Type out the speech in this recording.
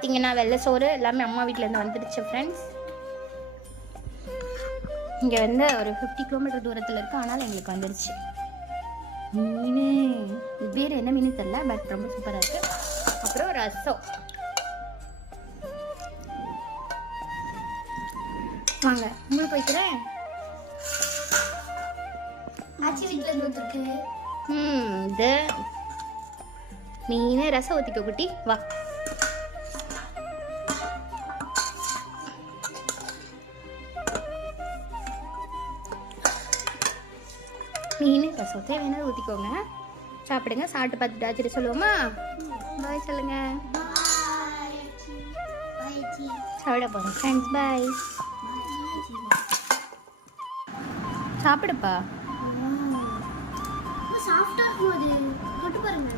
பார்த்தீங்கன்னா வெள்ளை சோறு எல்லாமே அம்மா வீட்டிலேருந்து வந்துடுச்சு ஃப்ரெண்ட்ஸ். இங்கே வந்து ஒரு 50 கிலோமீட்டர் தூரத்தில் இருக்குது, ஆனாலும் எங்களுக்கு வந்துடுச்சு. மீன் இது பேர் என்ன மீன் தெரியல, பட் ரொம்ப சூப்பராக இருக்குது. அப்புறம் ரசம். வாங்க உங்களுக்கு வைக்கிறேன். ஆச்சி வீட்டில் வந்துருக்கு. இது மீன் ரசம் ஊற்றிக்க குட்டி, வா. மீன் ரசத்தை வேணாலும் ஊற்றிக்கோங்க, சாப்பிடுங்க. சாப்பிட்டு பார்த்துட்டு ஆச்சிட்டு சொல்லுவோமா? பாய் சொல்லுங்க. சாப்பிட போகிறோம் ஃப்ரெண்ட்ஸ், பாய். சாப்பிடுப்பா. சாஃப்டா இருக்கும், அது தொட்டு பாருங்க.